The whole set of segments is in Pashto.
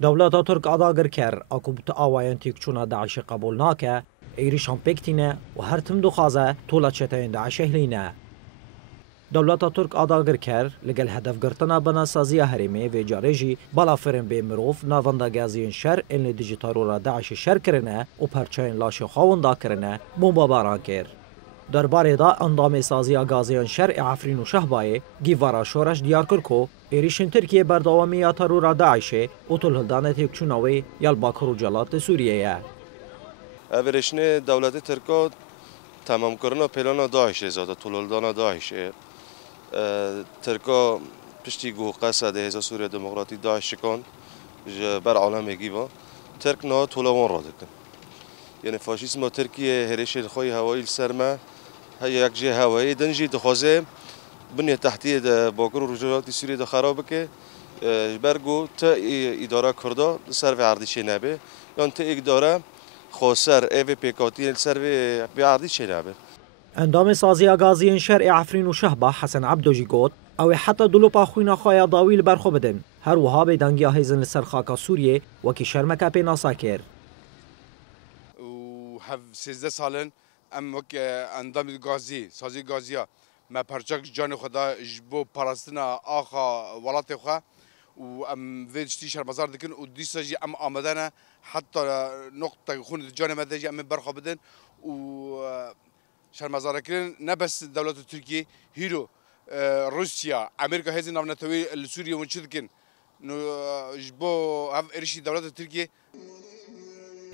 دولت ترک آداگر کر اکوبت آوایان تیکچونا داعش قبول ناکه ایریشان پکتینه و هر تم دخوازه طولت شتاین داعش اهلینه. دولت ترک آداگر کر لگل هدف گرتنا بنا سازی هرمی و جارجی بالا فرن به مروف ناوندا گازین شر این دیجیتارورا داعش شر کرنه و پرچاین لاش خاوندا کرنه بمبا باران کر. درباره دا اندام سازی گازیان شر عفرین و شهبای گیوارا شورش دیار کرکو ایریشن ترکیه بردوامی ترور داعش و طلهدان تیکچوناوی یال باکر و جلات سوریه. اوریشن دولت ترکا تمام کردن پلان داعش زاده طلهدان داعش ترکا پشتی گو قصد هزا سوریه دموکراتی داعش کن بر عالم گیوا ترک نه طلهوان را دکن یعنی فاشیسم ترکیه هریش خوی هوایی سرما یک جه هوایی دنجی دخوازه بنیه تحتیه ده باکر و رجالات سوریه ده خرابه که برگو تا اداره کرده سر و عردیشه نبه یعنی تا اداره خسر ایو پیکاتی سر و عردیشه نبه. اندام سازی گازیان شر عفرین و شهبه حسن عبدوجی گوت او حتی دلوپا خوینا خوایا داویل برخو بدن هر وها به دنگی هیزن لسر خاکا سوریه وکی شرمکا پی ناسا کر. و هف 13 سالن ام وک اندام گازی سازی گازیا ما پرچاک جان خدا جبو پاراستنا آخا ولات خوا و ام ویدشتی شرمزار دکن و دیساجی ام آمدنه حتی نقطه خون جان مدهجی ام برخو بدن و شرمزار کردن نه بس دولت ترکیه هیرو روسیا امریکا هزین نافنتوی سوریه ونشدکن نو جبو هف ارشی دولت ترکیه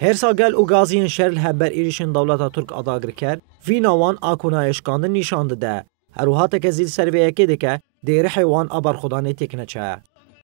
هرسا گل او گازیان شر لهبر ایریشن دولت ترک آداگر کر وی نوان آکونا اشکاندن نشانده ده هر وها تک زیل سرویه که دکه دیر حیوان آبر خدانه تکنه چه.